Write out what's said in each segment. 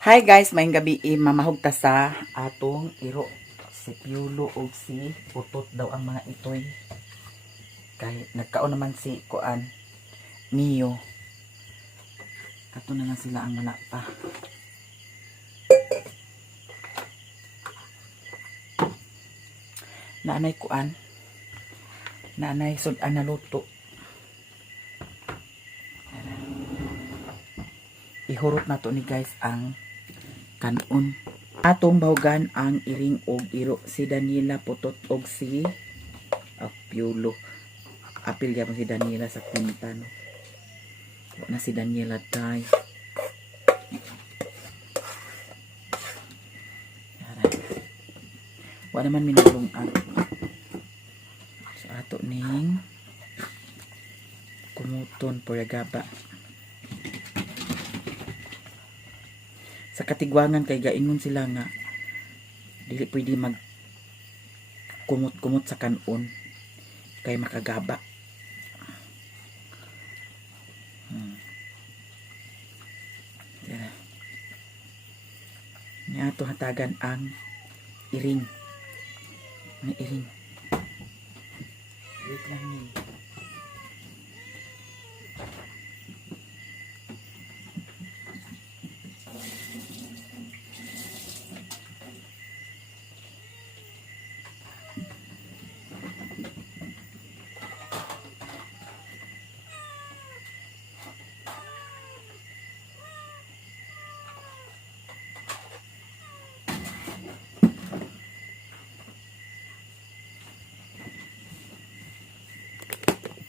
Hi guys, maayong gabi. Mamahog ta sa atong iro. Si Piolo o si Putot daw ang mga itoy. Kay nagkaon naman si Kuan Mio. Kato na lang sila ang wala pa. Naanay Kuan. Naanay sudan na luto. Ihurot na to ni guys ang kanon. Atong bahugan ang iring og iro. Si Daniela Putot og si Piolo. Apil gyapon si Daniela sa kwinta no. Na si Daniela tay. Wa naman minulungan. Sa ato ning kumuton poragaba. Sa katigwangan kay gaingon sila nga dili pwede mag kumot-kumot sa kanon kay makagaba. Nya to hatagan ang iring. Ang iring. Wait lang ni.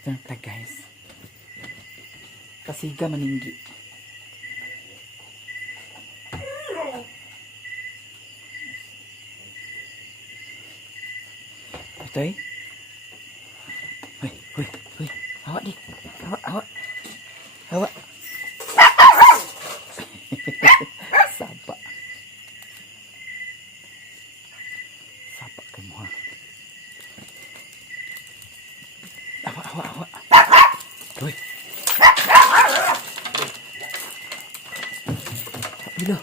Ito guys. Kasiga maninggi. Ito eh. Hoy. Hawa di. Hawa. Sapa. Sapa kay mo ha. Hawa. Hoy. Bila.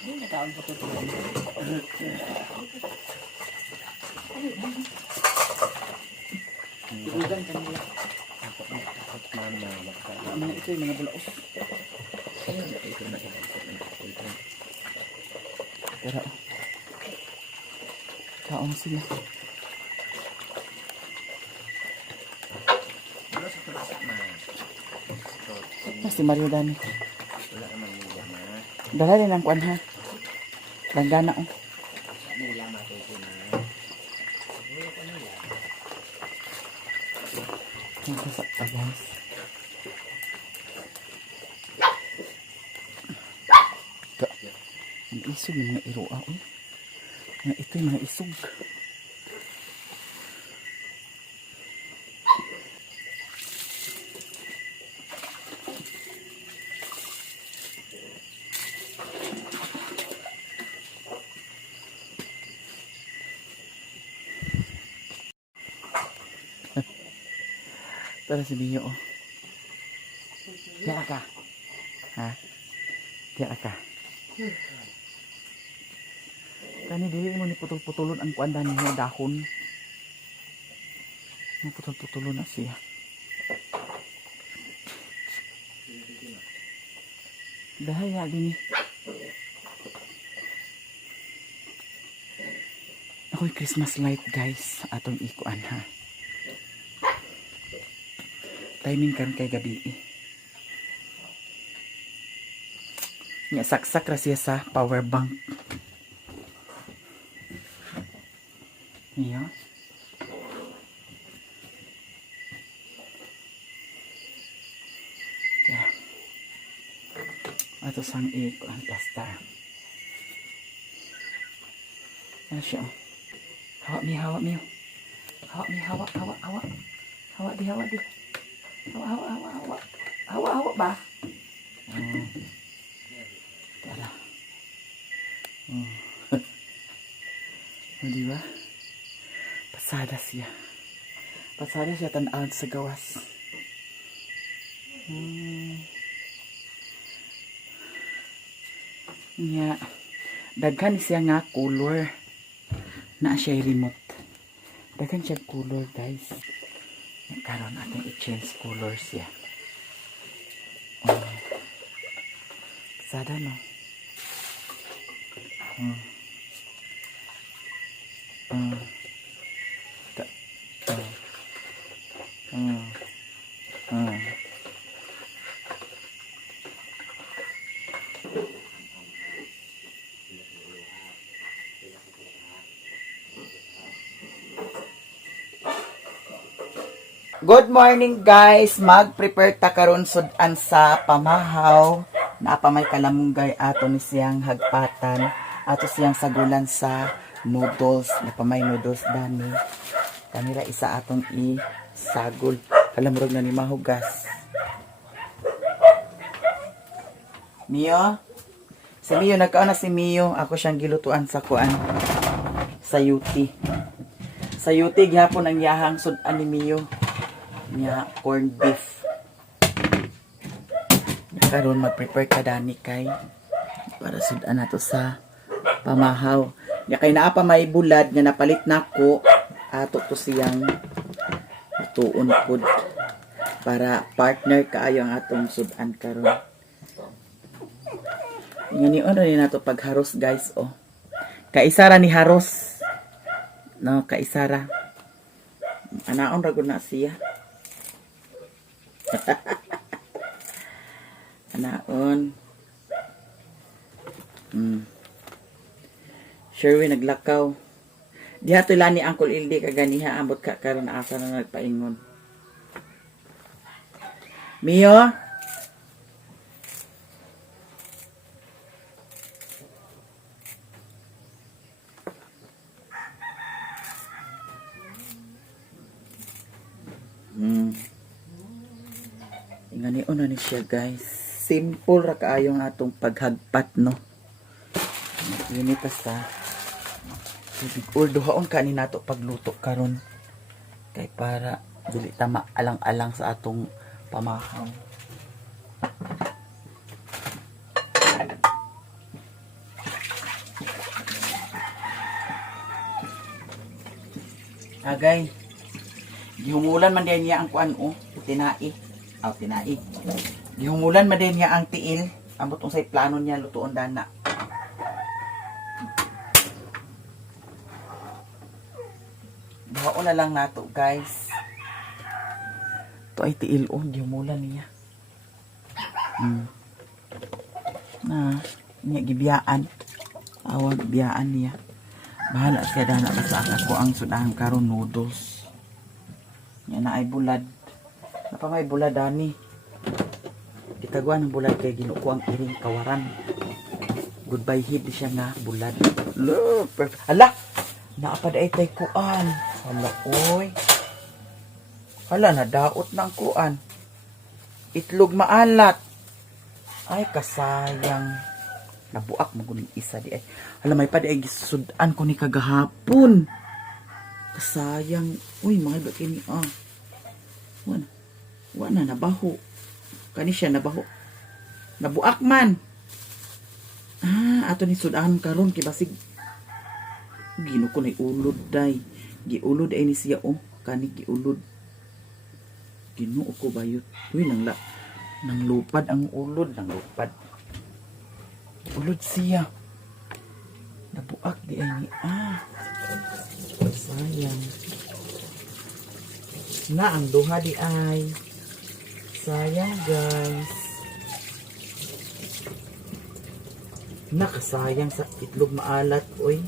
Ini taon po ito. Ibugan kanila. Ito yung mga bulaos. Pero kaong sila. Si Mario Dani. Dala din ang kuan ha. Langgana oh. Ang kasak pa guys. Ang isog ng mga iroa oh. Ito yung mga isog. Tara si Biyo oh. Tiyak ka. Ha? Tiyak ka. Kani dili mo ni putol-putulon ang kuandan niya dahon. Mo putol-putulon na siya. Dahaya din ni. Ako'y Christmas light guys. Atong ikuan ha. Timing kan kay gabi eh. Nya saksak ra siya sa power bank. Iya. Ato sang ang pasta. Ano siya? Hawa mi, hawa mi. Hawa mi, hawa, hawa, hawa. Hawa di, hawa di. Hawa, hawa, hawa, hawa. Hawa, hawa ba? Tara. Di ba? Pasada siya. Pasada siya tan-awon sa gawas. Nya, daghan siya nga color. Na siya remote. Daghan siya color, guys. Karon natin i-change color siya. Pasada no. Good morning guys, mag-prepare ta karon sudan sa pamahaw. Naapamay kalamunggay ato ni siyang hagpatan, ato siyang sagulan sa noodles, napamay noodles dami. Kanila isa atong isagol. Kalamurog na ni mahugas. Mio? Si Mio, nagkaon na si Mio. Ako siyang gilutuan sa kuan. Sa yuti. Sa yuti, gihapon ang yahang sudan ni Mio. Nya corned beef. Karon mag-prepare ka dani kay para sudan nato sa pamahaw. Nya kay naa pa may bulad nga napalit nako, ato to siyang tuon pod para partner kaayo ang atong sudan karon. Ngani ano ni nato pagharos guys oh. Kaisara ni haros. No, kaisara. Anaon ra gud na siya. Anaon. Sure naglakaw. Diha to lani Uncle Ildi kaganiha ambot ka karon asa na nagpaingon. Mio? Ingani una ni siya guys. Simple ra kaayong atong paghagpat no. Yun sa tubig or duhaon kani nato pagluto karon. Kay para dili ta maalang-alang sa atong pamahaw. Agay. Gihumulan man din niya ang kuan oh, tinai. Tinai. Gihumulan man din niya ang tiil. Ambot unsay plano niya lutuon dana. Baon na lang nato guys. Ito ay tiil oh, gihumulan niya. Niya gibiyaan. Awag biyaan niya. Bahala siya dana basta ako ang sudahan karon noodles. Yan na ay bulad. Napamay bulad dani. Gitagwan ng bulad kay ginuko ang iring kawaran. Goodbye hid siya nga bulad. Look, perfect. Hala! Naapad ay tay kuan. Hala, oy. Hala, nadaot ng kuan. Itlog maalat. Ay, kasayang. Nabuak mo kuning isa di ay. Hala, may pa di ay gisudan ko ni kagahapon. Kasayang. Uy, mga iba kini Wana nabaho. Kani siya nabaho. Nabuak man. Ato ni sudan karon kay basig gino ko na ulod day. Giulod ay ni siya kani giulod. Ginoo ko bayot. Uy nang lupad ang ulod, nang lupad. Ulod siya. Nabuak di ay ni sayang. Na ang duha di ay sayang guys. Nakasayang sa itlog maalat oy.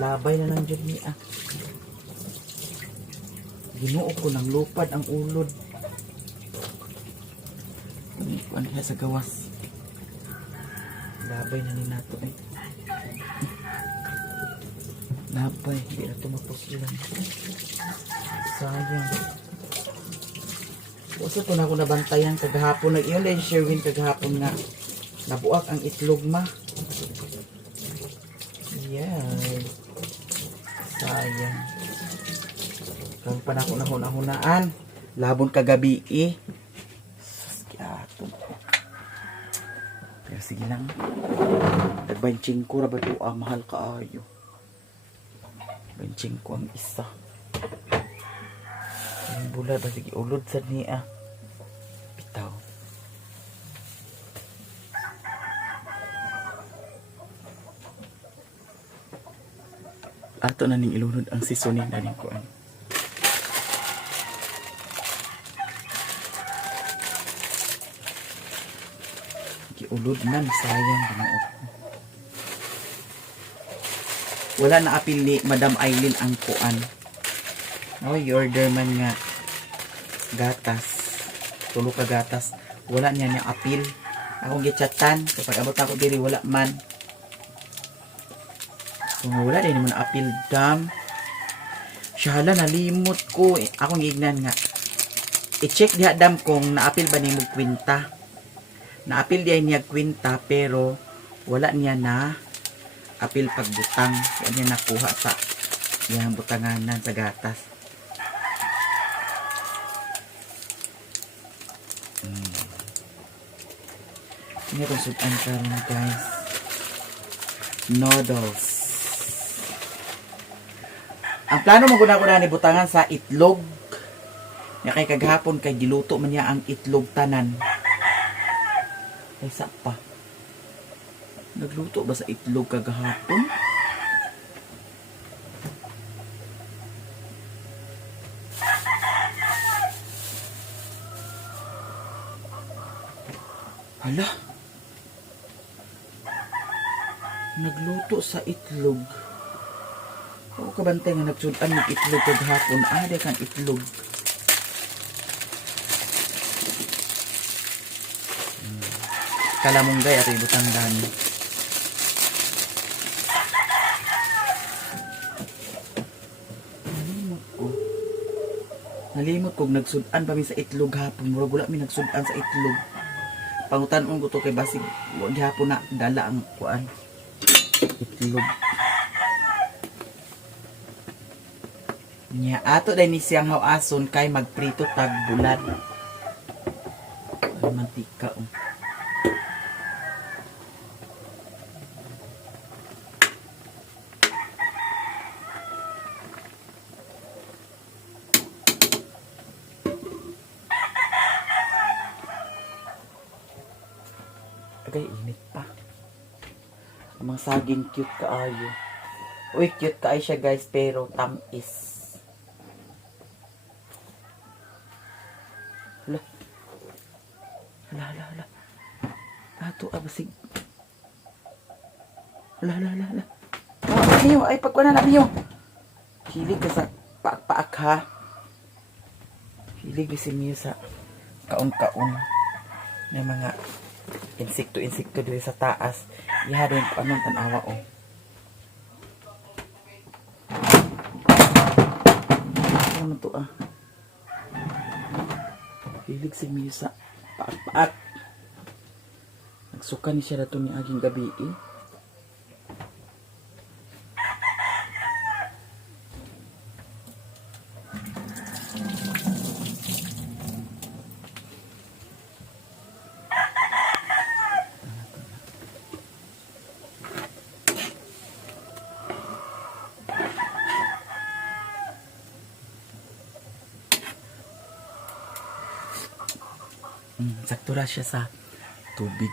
Labay na lang dyan niya. Ginoo ko ng lupad ang ulod. Ano sa gawas. Labay na ni nato eh. Labay, hindi na tumapos lang. Sayang. Uso to na ako nabantayan kagahapon. Nag-iyon din Sherwin kagahapon nga. Nabuak ang itlog ma. Yeah. Sayang. Kang panako na hunahunaan. Labon kagabi eh. Saskiato. Pero sige lang. Nagbanching ko ra ba ito? Mahal kaayo. Banching ko ang isa. Ang bula ba sige ulod sa niya. Bitaw. Ato na ning ilunod ang seasoning na ning kuan. Giulod na sayang ganoon. Wala na apil ni Madam Aileen ang kuan. Oh, order man nga gatas. Tulo ka gatas. Wala niya niya apil. Akong gichatan kapag abot ako diri wala man. So, wala din naman apil dam. Shala nalimot ko. Akong gignan nga. I-check diha dam kung naapil ba ni mo kwinta. Naapil diha niya kwinta pero wala niya na apil pagbutang. Wala niya nakuha sa yang butanganan sa gatas. Meron sudan karon guys. Noodles. Ang plano mo guna ni butangan sa itlog. Ya kay kaghapon kay giluto man niya ang itlog tanan. Ay sa pa. Nagluto ba sa itlog kagahapon? Hala. Nagluto sa itlog. O kabantay nga nagsudan ng itlog kagahapon. Ada kang itlog. Kalamunggay at ibutang dami. Nalimot ko nagsudan pa mi sa itlog hapon. Murag wala mi nagsudan sa itlog. Pangutan-on ko to kay basig wag hapon na dala ang kuan. Itlog. Nya ato dai ni siyang hawason kay magprito tag bulat. Ay mantika oh. Agay init pa. Ang mga saging cute kaayo. Uy, cute kaayo siya guys, pero tamis. Hala. Hala. Ato, abasig. Hala. Miyo, ay pagkuha na miyo. Hilig ka sa paak-paak ha. Hilig si Miyo sa kaon-kaon. May mga insekto dito sa taas. Iha din ko anong tanawa o. Ano to ah? Hilig si Miyo sa paak-paak. Nagsuka ni siya na ito ni aging gabi eh. Sakto ra siya sa tubig.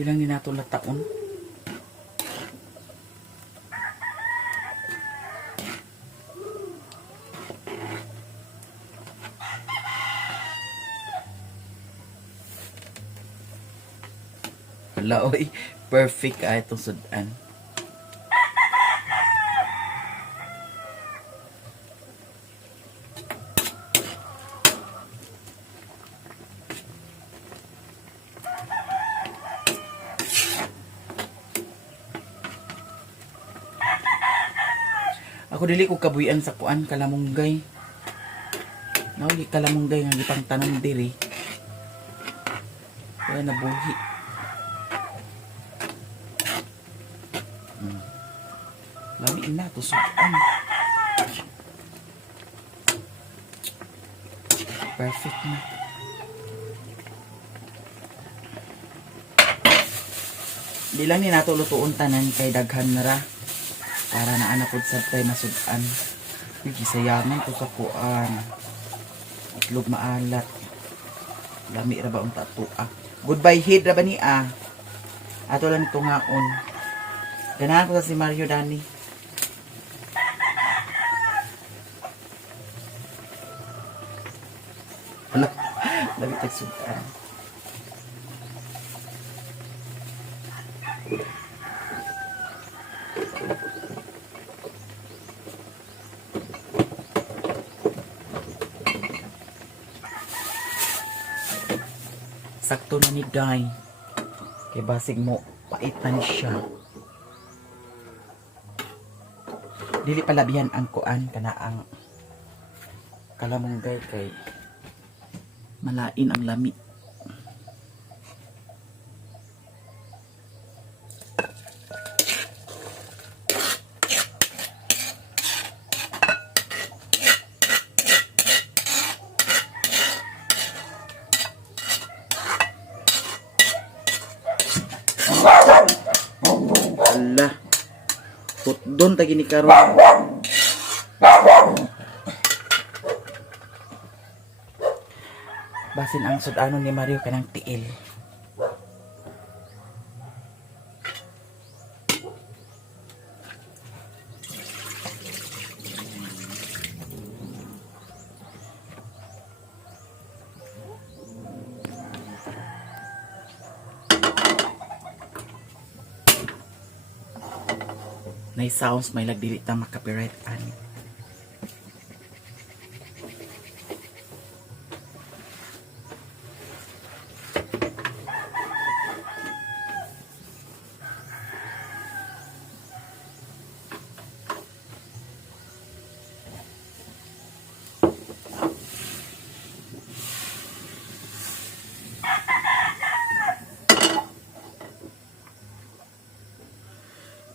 Di lang ni nato lataon. Wala, oy. Perfect itong sudan. Ako dili ko kabuyan sa kuan kalamunggay. Nawagi kalamunggay nga gipang tanom diri. Kaya nabuhi. Lami na to sudan. Perfect na. Di lang ni nato lutuon tanan kay daghan na ra. Para na anak pod sa tay masudan. Gisayaman ko sa kuan. Itlog maalat. Lami ra ba unta tuwa. Goodbye head ra ba ni a. Ato lang ito ngaon. Ganahan ko sa si Mario Dani. Hala, lami tagsudan. Sakto na ni Day. Kay basig mo, pait na ni siya. Dili palabihan ang kuan kana ang kalamunggay kay malain ang lami. Ala. Doon tagi ni karon. Basin ang sudano ni Mario kanang tiil. May sounds may lagdili ta makapiright ani.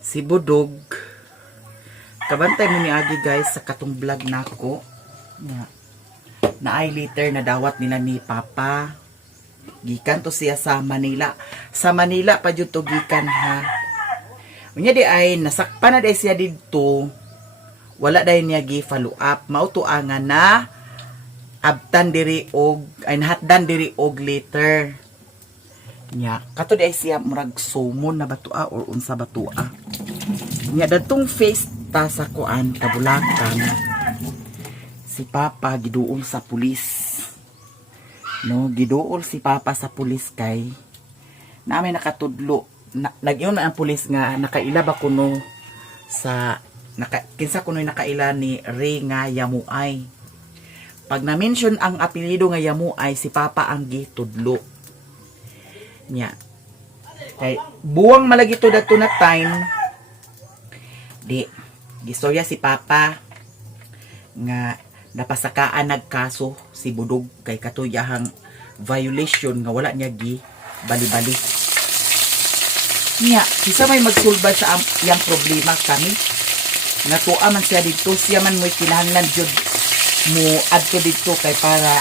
Si Budog kabantay mo ni Agi guys sa katong vlog nako na ay liter na dawat nila ni Papa gikan to siya sa Manila pa jud to gikan ha unya di ay nasakpan na day siya didto wala day niya gi follow up mao to nga na abtan diri og ay nahatdan diri og liter nya kato di ay siya murag sumon na batua or unsa batua nya datong face ta sa kuan kabulakan si Papa giduol sa pulis no giduol si Papa sa pulis kay namin nakatudlo nag-iyon na ang pulis nga nakaila ba kuno sa kinsa kuno nakaila ni Ray nga Yamuay pag na-mention ang apelyido nga Yamuay si Papa ang gitudlo nya kay buwang malagi to dato na time di gistorya si Papa nga napasakaan nagkaso si Budog kay katuyahang violation nga wala niya gi bali-bali niya kisa may magsulbad sa iyang problema kami nga tuwa man siya dito siya man mo'y kinahanglan jud mo adto dito kay para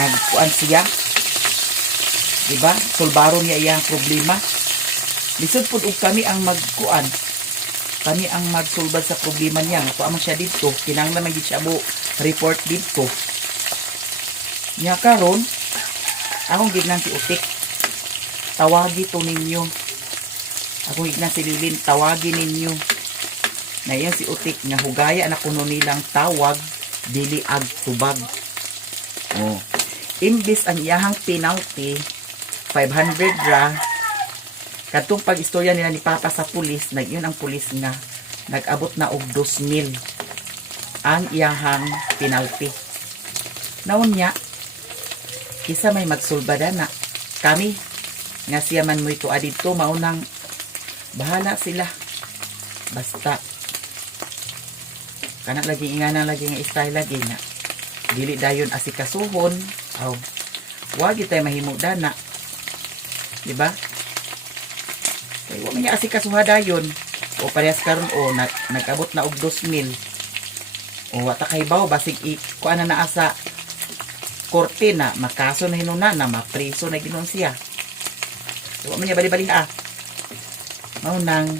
magkuan siya diba sulbaron niya iyang problema lisod pud og kami ang magkuan kami ang magsulbad sa problema niya nga tuwa man siya dito kinahanglan man gid siya mo report dito niya karon akong gid nang tiutik tawagi to ninyo. Ako na si Lilin, tawagi ninyo. Na yan si Utik nga hugaya na kuno nilang tawag dili ag tubag. Oh. Imbis ang iyahang penalty 500 ra katong pag-istorya nila ni Papa sa pulis, yun ang pulis nga nag-abot na og 2,000 ang iyahang penalty. Naon niya kisa may magsulbada na kami nga siya man mo ito adito maunang bahala sila basta kanak lagi ingana lagi nga style lagi na dili dayon asikasuhon aw wag tay mahimo dana di ba kay wa man niya asikasuha dayon o parehas karon o nag-abot na og 2,000 o wata kay baw basig kuan na naa sa korte na makaso na hinuna na mapriso na ginon siya so wa man niya bali-bali mao nang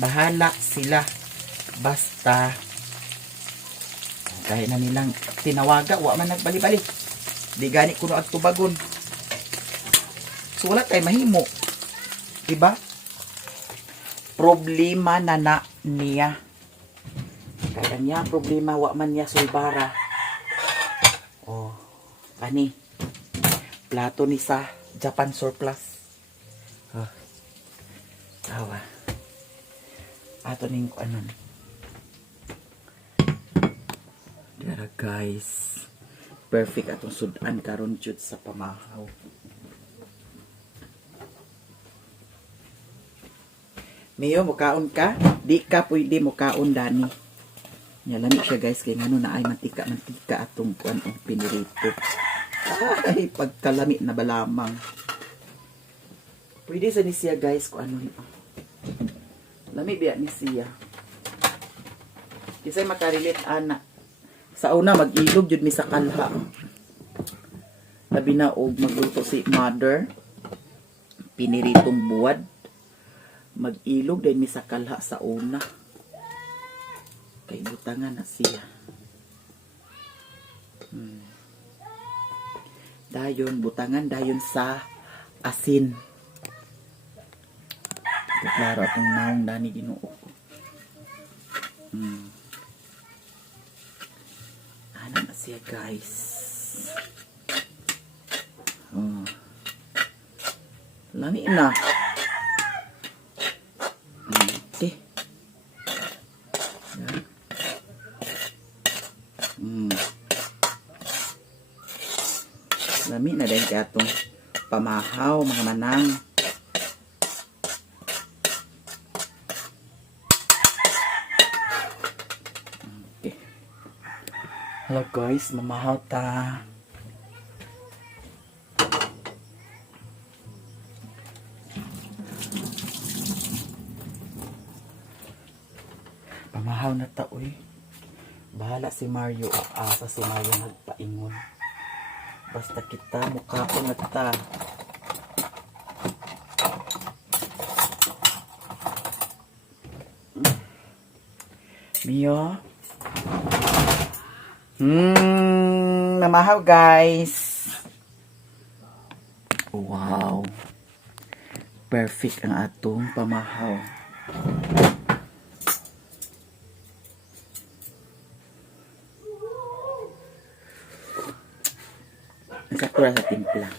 bahala sila basta kahit na nilang tinawaga wa man nagbali-bali di gani kuno at tubagon so wala tay mahimo diba problema na niya kaya niya problema wa man niya sulbara oh kani plato ni sa Japan surplus tawa ato ning anon dara guys perfect atong sudan karon jud sa pamahaw Miyo mukaon ka di ka pwede mukaon dani nya lami siya guys kay ngano na ay mantika atong kuan og pinirito ay pagkalami na balamang pwede sa ni siya guys kung ano lami biya ni siya kisay makarilit ana sa una mag-ilog jud mi sa kalha labi na og magluto si mother piniritong buwad mag-ilog din mi sa kalha sa una kay butangan na siya dayon butangan dayon sa asin klaro atong naong dani Ginoo ana na siya guys lami na okay lami na dahil kaya itong pamahaw mga manang okay. Hello guys mamahaw ta pamahaw na ta uy bahala si Mario sa si Mario nagpaingon basta kita mukha ko na ta Mio mamahaw guys wow perfect ang atong pamahaw sakura sa timpla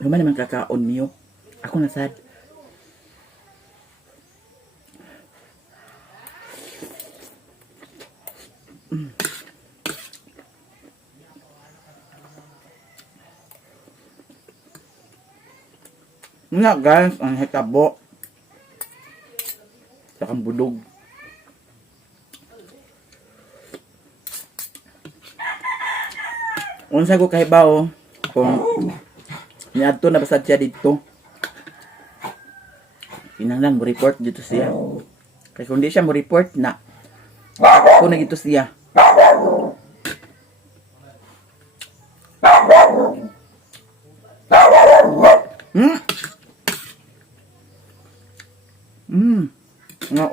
Luma naman kakaon Mio. Ako na sad. Nga guys, ang hitabo. Sakang budog. Unsa ko kahibaw kung Niadto na basad siya dito. Kinahanglan mo report dito siya. Kaya kung di siya mo report na, ako na dito siya. Nga